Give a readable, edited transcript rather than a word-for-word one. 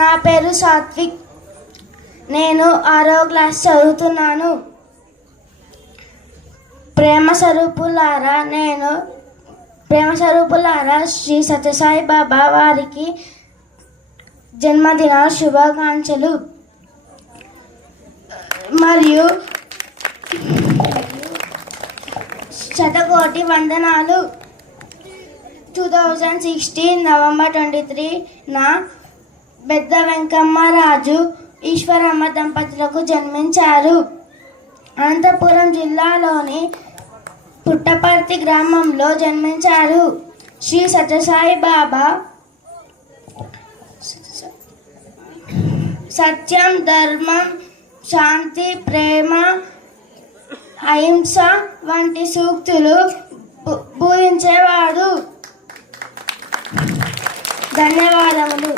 నా పేరు సాత్విక్. నేను 6వ క్లాస్ చదువుతున్నాను. ప్రేమ స్వరూపులారా శ్రీ సత్యసాయి బాబా వారికి జన్మదిన శుభాకాంక్షలు మరియు శతకోటి వందనాలు. 2016 నవంబర్ 23న పెద్ద వెంకమ్మరాజు ఈశ్వరమ్మ దంపతులకు జన్మించారు. అనంతపురం జిల్లాలోని పుట్టపర్తి గ్రామంలో జన్మించారు. శ్రీ సత్యసాయి బాబా సత్యం, ధర్మం, శాంతి, ప్రేమ, అహింస వంటి సూక్తులు బోధించేవాడు. ధన్యవాదములు.